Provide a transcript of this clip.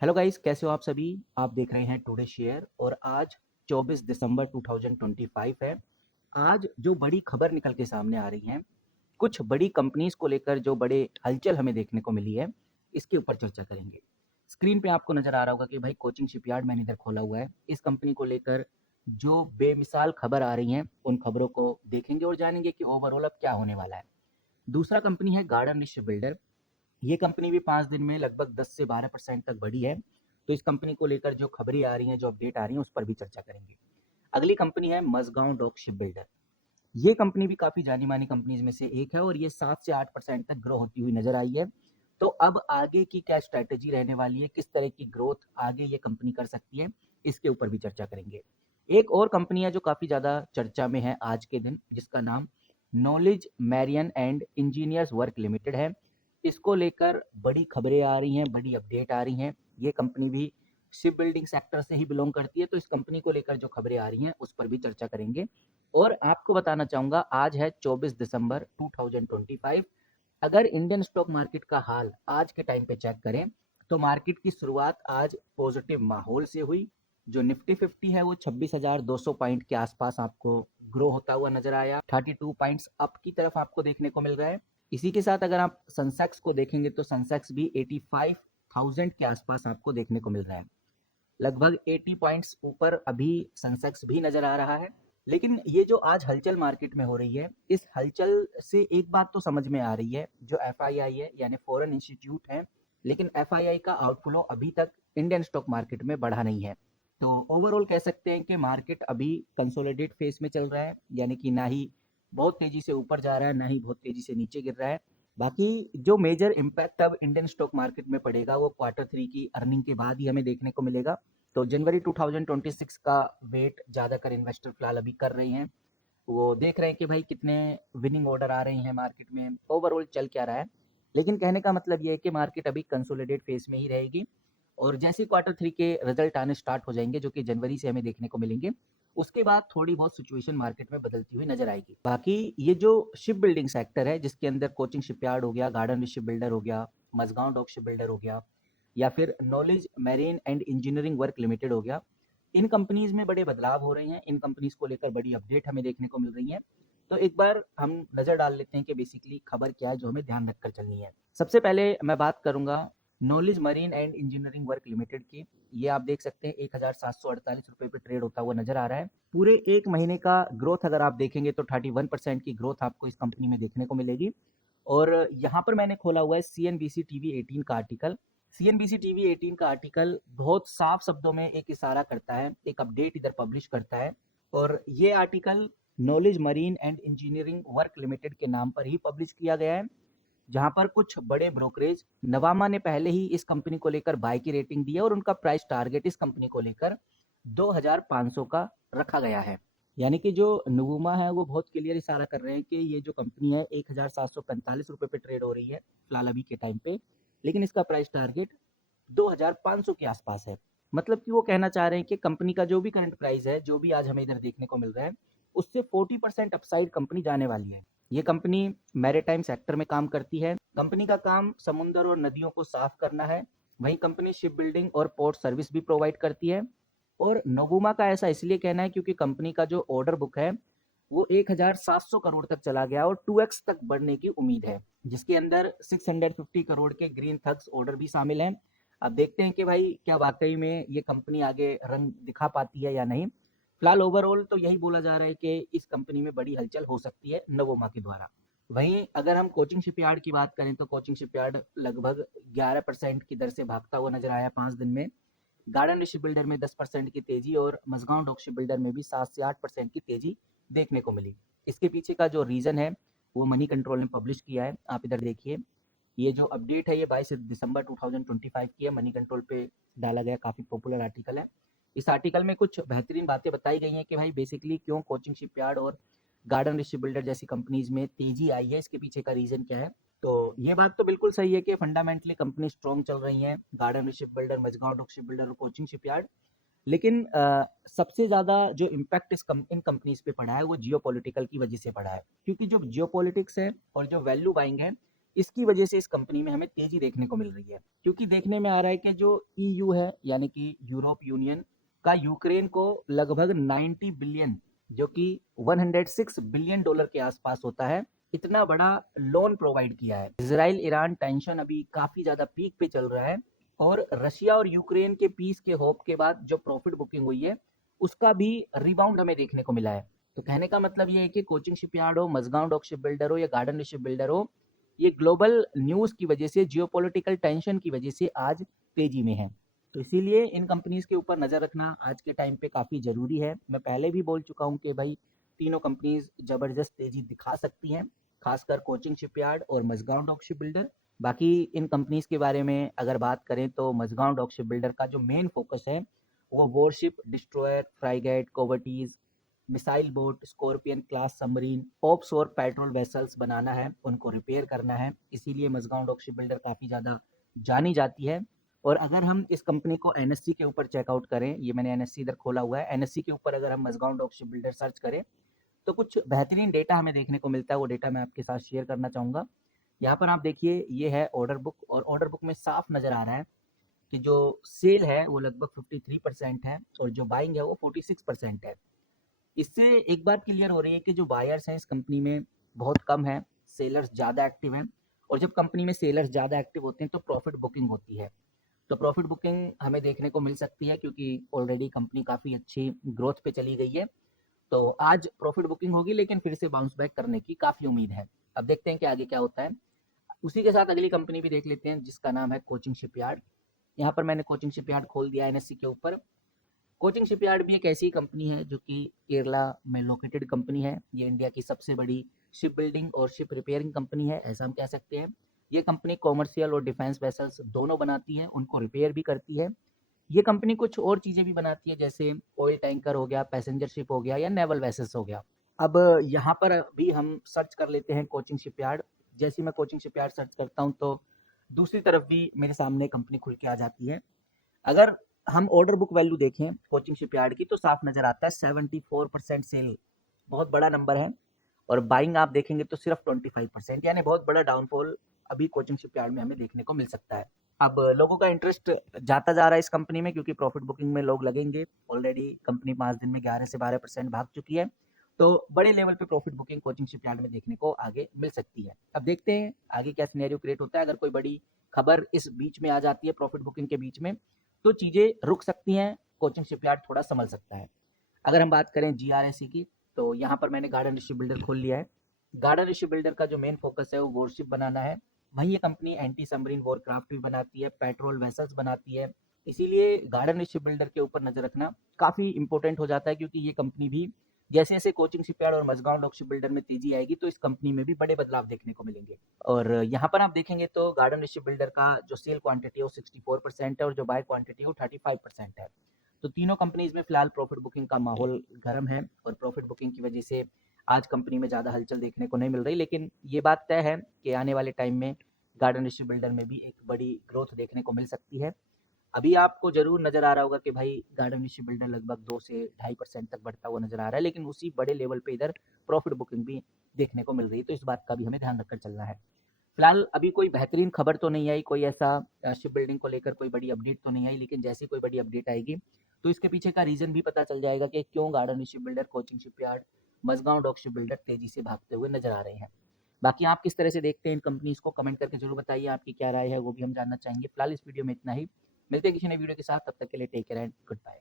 Hello guys, कैसे हो आप सभी। आप देख रहे हैं टुडे शेयर और आज 24 दिसंबर 2025 है। आज जो बड़ी खबर निकल के सामने आ रही है, कुछ बड़ी कंपनीज को लेकर जो बड़े हलचल हमें देखने को मिली है, इसके ऊपर चर्चा करेंगे। स्क्रीन पे आपको नजर आ रहा होगा कि भाई कोचिंग शिपयार्ड मैंने इधर खोला हुआ है। इस कंपनी को लेकर जो बेमिसाल खबर आ रही हैं, उन खबरों को देखेंगे और जानेंगे कि ओवरऑल अब क्या होने वाला है। दूसरा कंपनी है गार्डन रिच बिल्डर। ये कंपनी भी 5 दिन में लगभग 10 से 12% तक बढ़ी है। तो इस कंपनी को लेकर जो खबरें आ रही हैं, जो अपडेट आ रही हैं, उस पर भी चर्चा करेंगे। अगली कंपनी है मझगांव डॉक शिप बिल्डर। ये कंपनी भी काफ़ी जानी-मानी कंपनीज़ में से एक है और ये 7 से 8% तक ग्रो होती हुई नज़र आई है। तो अब आगे की क्या स्ट्रैटेजी रहने वाली है, किस तरह की ग्रोथ आगे ये कंपनी कर सकती है, इसके ऊपर भी चर्चा करेंगे। एक और कंपनी है जो काफ़ी ज़्यादा चर्चा में है आज के दिन, जिसका नाम knowledge marine and engineers work limited है। इसको लेकर बड़ी खबरें आ रही हैं, बड़ी अपडेट आ रही हैं। ये कंपनी भी शिप बिल्डिंग सेक्टर से ही बिलोंग करती है, तो इस कंपनी को लेकर जो खबरें आ रही हैं, उस पर भी चर्चा करेंगे। और आपको बताना चाहूँगा, आज है 24 दिसंबर 2025। अगर इंडियन स्टॉक मार्केट का हाल आज के टाइम पे चेक करें, तो मार्केट की शुरुआत आज पॉजिटिव माहौल से हुई। जो निफ्टी 50 है वो 26,200 पॉइंट के आसपास आपको ग्रो होता हुआ नजर आया। 32 पॉइंट्स अप की तरफ आपको देखने को मिल रहा है। इसी के साथ अगर आप सेंसेक्स को देखेंगे तो सेंसेक्स भी 85,000 के आसपास आपको देखने को मिल रहा है। लगभग 80 पॉइंट्स ऊपर अभी सेंसेक्स भी नजर आ रहा है। लेकिन ये जो आज हलचल मार्केट में हो रही है, इस हलचल से एक बात तो समझ में आ रही है, जो एफआईआई है यानी फॉरेन इंस्टीट्यूट है, लेकिन एफआईआई का आउटफ्लो अभी तक इंडियन स्टॉक मार्केट में बढ़ा नहीं है। तो ओवरऑल कह सकते हैं कि मार्केट अभी कंसोलिडेट फेज में चल रहा है, यानी कि ना ही बहुत तेजी से ऊपर जा रहा है, ना ही बहुत तेजी से नीचे गिर रहा है। बाकी जो मेजर इम्पैक्ट अब इंडियन स्टॉक मार्केट में पड़ेगा, वो Q3 की अर्निंग के बाद ही हमें देखने को मिलेगा। तो जनवरी 2026 का वेट ज़्यादातर इन्वेस्टर फिलहाल अभी कर रहे हैं। वो देख रहे हैं कि भाई कितने विनिंग ऑर्डर आ रहे हैं मार्केट में, ओवरऑल चल क्या रहा है। लेकिन कहने का मतलब ये है कि मार्केट अभी कंसोलिडेट फेज में ही रहेगी और जैसे Q3 के रिजल्ट आने स्टार्ट हो जाएंगे, जो कि जनवरी से हमें देखने को मिलेंगे, उसके बाद थोड़ी बहुत सिचुएशन मार्केट में बदलती हुई नजर आएगी। बाकी ये जो शिप बिल्डिंग सेक्टर है, जिसके अंदर कोचिंग शिपयार्ड हो गया, गार्डन शिप बिल्डर हो गया, मझगांव डॉक शिप बिल्डर हो गया, या फिर knowledge marine and engineering work limited हो गया, इन कंपनीज में बड़े बदलाव हो रहे हैं। इन कंपनीज को लेकर बड़ी अपडेट हमें देखने को मिल रही है। तो एक बार हम नजर डाल लेते हैं कि बेसिकली खबर क्या है जो हमें ध्यान रखकर चलनी है। सबसे पहले मैं बात करूंगा knowledge marine and engineering work limited की। ये आप देख सकते हैं 1,748 रुपए पे ट्रेड होता हुआ नजर आ रहा है। पूरे एक महीने का ग्रोथ अगर आप देखेंगे तो 31% की ग्रोथ आपको इस कंपनी में देखने को मिलेगी। और यहाँ पर मैंने खोला हुआ है CNBC TV 18 का आर्टिकल। CNBC TV 18 का आर्टिकल बहुत साफ शब्दों में एक इशारा करता है, एक अपडेट इधर पब्लिश करता है। और ये article knowledge marine and engineering work limited के नाम पर ही पब्लिश किया गया है, जहां पर कुछ बड़े ब्रोकरेज नवामा ने पहले ही इस कंपनी को लेकर बाय की रेटिंग दी है और उनका प्राइस टारगेट इस कंपनी को लेकर 2,500 का रखा गया है। यानी कि जो नवूमा है वो बहुत क्लियर इशारा कर रहे हैं कि ये जो कंपनी है 1,745 रुपए पे ट्रेड हो रही है फिलहाल अभी के टाइम पे, लेकिन इसका प्राइस टारगेट 2,500 के आसपास है। मतलब कि वो कहना चाह रहे हैं कि कंपनी का जो भी करंट प्राइस है, जो भी आज हमें इधर देखने को मिल रहा है, उससे 40% अपसाइड कंपनी जाने वाली है। ये कंपनी मैरीटाइम सेक्टर में काम करती है। कंपनी का काम समुद्र और नदियों को साफ करना है। वहीं कंपनी शिप बिल्डिंग और पोर्ट सर्विस भी प्रोवाइड करती है। और नवूमा का ऐसा इसलिए कहना है क्योंकि कंपनी का जो ऑर्डर बुक है वो 1,700 करोड़ तक चला गया और 2x तक बढ़ने की उम्मीद है, जिसके अंदर 650 करोड़ के ग्रीन थग्स ऑर्डर भी शामिल हैं। अब देखते हैं कि भाई क्या वाकई में ये कंपनी आगे रंग दिखा पाती है या नहीं। फिलहाल ओवरऑल तो यही बोला जा रहा है कि इस कंपनी में बड़ी हलचल हो सकती है नवोमा के द्वारा। वहीं अगर हम कोचिंग शिपयार्ड की बात करें तो कोचिंग शिपयार्ड लगभग 11% की दर से भागता हुआ नजर आया 5 दिन में। गार्डन शिप बिल्डर में 10% की तेजी और मझगांव डॉक शिप बिल्डर में भी 7 से 8% की तेजी देखने को मिली। इसके पीछे का जो रीजन है वो मनी कंट्रोल ने पब्लिश किया है। आप इधर देखिए, ये जो अपडेट है ये 22 दिसंबर 2025 की है, मनी कंट्रोल पे डाला गया, काफ़ी पॉपुलर आर्टिकल है। इस आर्टिकल में कुछ बेहतरीन बातें बताई गई हैं कि भाई बेसिकली क्यों कोचिंग शिपयार्ड और गार्डन शिप बिल्डर जैसी कंपनीज में तेजी आई है, इसके पीछे का रीजन क्या है। तो ये बात तो बिल्कुल सही है कि फंडामेंटली कंपनी स्ट्रॉन्ग चल रही है, garden ship builder, Mazagon dock ship builder और कोचिंग शिपयार्ड। लेकिन सबसे ज़्यादा जो इम्पैक्ट इन कंपनीज पे पड़ा है वो जियो की वजह से पड़ा है, क्योंकि जो जियो है और जो वैल्यू बाइंग है, इसकी वजह से इस कंपनी में हमें तेजी देखने को मिल रही है, क्योंकि देखने में आ रहा है कि जो ईयू है यानी कि यूरोप यूनियन का यूक्रेन को लगभग 90 बिलियन जो कि 106 बिलियन डॉलर के आसपास होता है, इतना बड़ा लोन प्रोवाइड किया है। इसराइल ईरान टेंशन अभी काफी ज्यादा पीक पे चल रहा है और रशिया और यूक्रेन के पीस के होप के बाद जो प्रॉफिट बुकिंग हुई है उसका भी रिबाउंड हमें देखने को मिला है। तो कहने का मतलब ये है कि कोचिंग शिपयार्ड हो, मजगांव डॉक शिप बिल्डर हो या गार्डन शिप बिल्डर हो, ये ग्लोबल न्यूज की वजह से, जियोपॉलिटिकल टेंशन की वजह से आज तेजी में है। तो इसीलिए इन कंपनीज के ऊपर नजर रखना आज के टाइम पे काफी जरूरी है। मैं पहले भी बोल चुका हूँ कि भाई तीनों कंपनीज जबरदस्त तेजी दिखा सकती हैं, खासकर कोचिंग शिपयार्ड और मजगांव डॉक शिप बिल्डर। बाकी इन कंपनीज के बारे में अगर बात करें तो मजगांव डॉक शिप बिल्डर का जो मेन फोकस है वो warship, destroyer, frigate, corvettes, missile boat, Scorpene class submarine, ops और पेट्रोल वेसल्स बनाना है, उनको रिपेयर करना है। इसीलिए मजगांव डॉक शिप बिल्डर काफ़ी ज़्यादा जानी जाती है। और अगर हम इस कंपनी को एनएससी के ऊपर चेकआउट करें, ये मैंने एनएससी इधर खोला हुआ है, एनएससी के ऊपर अगर हम Mazagon dock ship builder search करें तो कुछ बेहतरीन डेटा हमें देखने को मिलता है। वो डेटा मैं आपके साथ शेयर करना चाहूँगा। यहाँ पर आप देखिए, ये है ऑर्डर बुक और ऑर्डर बुक में साफ नज़र आ रहा है कि जो सेल है वो लगभग 53% है और जो बाइंग है वो 46% है। इससे एक बात क्लियर हो रही है कि जो बायर्स हैं इस कंपनी में बहुत कम है, सेलर्स ज़्यादा एक्टिव हैं। और जब कंपनी में सेलर्स ज़्यादा एक्टिव होते हैं तो प्रॉफिट बुकिंग होती है। तो प्रॉफिट बुकिंग हमें देखने को मिल सकती है क्योंकि ऑलरेडी कंपनी काफ़ी अच्छी ग्रोथ पे चली गई है। तो आज प्रॉफिट बुकिंग होगी लेकिन फिर से बाउंस बैक करने की काफ़ी उम्मीद है। अब देखते हैं कि आगे क्या होता है। उसी के साथ अगली कंपनी भी देख लेते हैं जिसका नाम है कोचिंग शिपयार्ड। यहाँ पर मैंने कोचिंग शिपयार्ड खोल दिया एनएससी के ऊपर। कोचिंग शिपयार्ड भी एक ऐसी कंपनी है जो कि केरला में लोकेटेड कंपनी है। ये इंडिया की सबसे बड़ी शिप बिल्डिंग और शिप रिपेयरिंग कंपनी है, ऐसा हम कह सकते हैं। ये कंपनी कॉमर्शियल और डिफेंस वेसल्स दोनों बनाती है, उनको रिपेयर भी करती है। ये कंपनी कुछ और चीज़ें भी बनाती है जैसे ऑयल टैंकर हो गया, पैसेंजर शिप हो गया या नेवल वेसल्स हो गया। अब यहाँ पर भी हम सर्च कर लेते हैं कोचिंग शिपयार्ड। जैसे मैं कोचिंग शिपयार्ड सर्च करता हूँ तो दूसरी तरफ भी मेरे सामने कंपनी खुल के आ जाती है। अगर हम ऑर्डर बुक वैल्यू देखें कोचिंग शिपयार्ड की तो साफ नजर आता है 74% सेल, बहुत बड़ा नंबर है। और बाइंग आप देखेंगे तो सिर्फ 25%, यानी बहुत बड़ा डाउनफॉल अभी कोचिंग शिपयार्ड में हमें देखने को मिल सकता है। अब लोगों का इंटरेस्ट जाता जा रहा है इस कंपनी में क्योंकि प्रॉफिट बुकिंग में लोग लगेंगे। ऑलरेडी कंपनी 5 दिन में 11 से 12% भाग चुकी है। तो बड़े लेवल पे प्रॉफिट बुकिंग कोचिंग शिपयार्ड में देखने को आगे मिल सकती है। अब देखते हैं आगे क्या सिनेरियो क्रिएट होता है। अगर कोई बड़ी खबर इस बीच में आ जाती है प्रॉफिट बुकिंग के बीच में तो चीज़ें रुक सकती हैं, कोचिंग शिपयार्ड थोड़ा संभल सकता है। अगर हम बात करें जीआरएससी की तो यहाँ पर मैंने गार्डन शिप बिल्डर खोल लिया है। गार्डन शिप बिल्डर का जो मेन फोकस है वो वॉरशिप बनाना है। वहीं ये कंपनी एंटी सबमरीन वॉरक्राफ्ट भी बनाती है, पेट्रोल वेसल्स बनाती है। इसीलिए गार्डन शिप बिल्डर के ऊपर नजर रखना काफ़ी इंपॉर्टेंट हो जाता है क्योंकि ये कंपनी भी जैसे जैसे कोचिंग शिपयार्ड और मजगांव डॉक शिप बिल्डर में तेजी आएगी तो इस कंपनी में भी बड़े बदलाव देखने को मिलेंगे। और यहाँ पर आप देखेंगे तो गार्डन शिप बिल्डर का जो सेल क्वांटिटी है वो 64% है और जो बाय क्वांटिटी है वो 35% है। तो तीनों कंपनीज में फिलहाल प्रॉफिट बुकिंग का माहौल गर्म है और प्रॉफिट बुकिंग की वजह से आज कंपनी में ज़्यादा हलचल देखने को नहीं मिल रही। लेकिन ये बात तय है कि आने वाले टाइम में गार्डन शिप बिल्डर में भी एक बड़ी ग्रोथ देखने को मिल सकती है। अभी आपको जरूर नजर आ रहा होगा कि भाई गार्डन शिप बिल्डर लगभग 2 से 2.5% तक बढ़ता हुआ नजर आ रहा है, लेकिन उसी बड़े लेवल पे इधर प्रॉफिट बुकिंग भी देखने को मिल रही है। तो इस बात का भी हमें ध्यान रखकर चलना है। फिलहाल अभी कोई बेहतरीन खबर तो नहीं आई, कोई ऐसा शिप बिल्डिंग को लेकर कोई बड़ी अपडेट तो नहीं आई, लेकिन जैसी कोई बड़ी अपडेट आएगी तो इसके पीछे का रीजन भी पता चल जाएगा कि क्यों garden ship builder, Cochin shipyard, Mazagon dock ship builder तेजी से भागते हुए नजर आ रहे हैं। बाकी आप किस तरह से देखते हैं इन कंपनीज को, कमेंट करके जरूर बताइए, आपकी क्या राय है वो भी हम जानना चाहेंगे। फिलहाल इस वीडियो में इतना ही, मिलते हैं किसी नए वीडियो के साथ, तब तक के लिए take care and good bye.